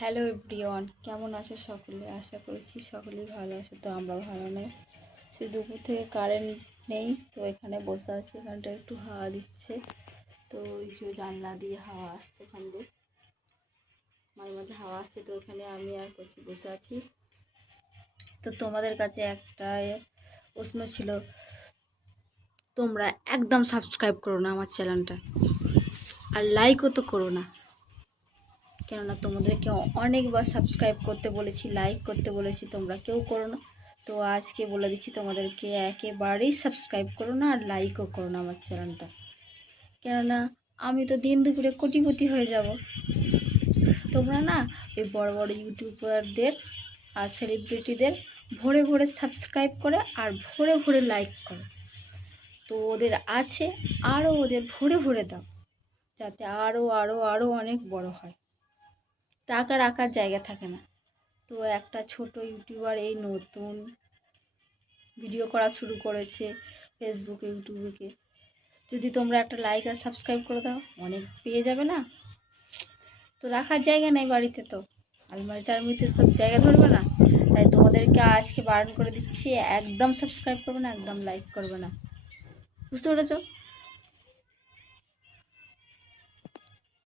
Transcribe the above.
Hello everyone, কেমন আছো সকলে? আশা করছি সকলেই ভালো আছো। তো আমরা ভালো নেই, সে দুপুর থেকে কারেন্ট নেই, তো এখানে বসে আছি। এখানটা একটু হাওয়া দিচ্ছে, তো ওই যে জানলা দিয়ে হাওয়া আসছে, এখান দিয়ে মাঝে মাঝে হাওয়া আসছে। তো এখানে আমি আর করছি বসে আছি। তো তোমাদের কাছে একটা প্রশ্ন ছিল, তোমরা একদম সাবস্ক্রাইব করো না আমার চ্যানেলটা, আর লাইকও তো করো না। কেননা তোমাদেরকে অনেকবার সাবস্ক্রাইব করতে বলেছি, লাইক করতে বলেছি, তোমরা কেউ করো না। তো আজকে বলে দিচ্ছি তোমাদেরকে, একেবারেই সাবস্ক্রাইব করো না আর লাইকও করো না আমার চ্যানেলটা। কেননা আমি তো দিন দুপুরে কোটিপতি হয়ে যাব। তোমরা না ওই বড় বড় ইউটিউবারদের আর সেলিব্রিটিদের ভরে ভরে সাবস্ক্রাইব করে আর ভরে ভরে লাইক করো। তো ওদের আছে, আরও ওদের ভরে ভরে দাও, যাতে আরও আরও আরও অনেক বড় হয়। টাকা রাখার জায়গা থাকে না। তো একটা ছোট ইউটিউবার এই নতুন ভিডিও করা শুরু করেছে ফেসবুকে, ইউটিউবে। যদি তোমরা একটা লাইক আর সাবস্ক্রাইব করে দাও, অনেক পেয়ে যাবে না? তো রাখার জায়গা নেই বাড়িতে, তো আলমারি টালমারিতে সব জায়গা ধরবে না। তাই তোমাদেরকে আজকে বারণ করে দিচ্ছি, একদম সাবস্ক্রাইব করবে না, একদম লাইক করবে না। বুঝতে পেরেছো?